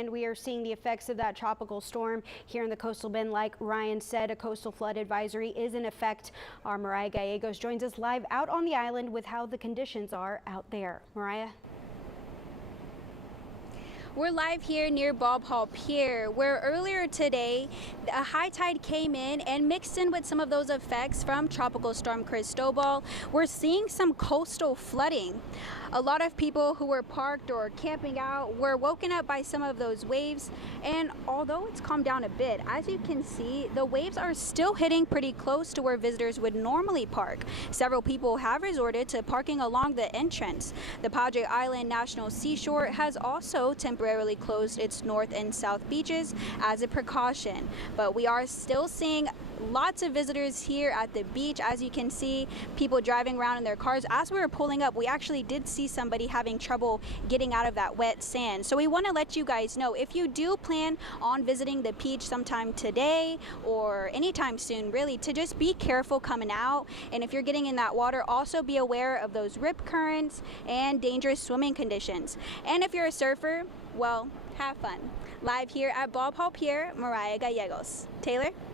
and we are seeing the effects of that tropical storm here in the coastal bend. Like Ryan said, a coastal flood advisory is in effect. Our Mariah Gallegos joins us live out on the island with how the conditions are out there. Mariah? We're live here near Bob Hall Pier, where earlier today a high tide came in and mixed in with some of those effects from Tropical Storm Cristobal. We're seeing some coastal flooding. A lot of people who were parked or camping out were woken up by some of those waves, and although it's calmed down a bit, as you can see, the waves are still hitting pretty close to where visitors would normally park. Several people have resorted to parking along the entrance. The Padre Island National Seashore has also temporarily closed its north and south beaches as a precaution, but we are still seeing lots of visitors here at the beach. As you can see, people driving around in their cars. As we were pulling up, we actually did see somebody having trouble getting out of that wet sand. So we want to let you guys know, if you do plan on visiting the beach sometime today or anytime soon, really, to just be careful coming out. And if you're getting in that water, also be aware of those rip currents and dangerous swimming conditions. And if you're a surfer, well, have fun. Live here at Bob Hall Pier, Mariah Gallegos. Taylor?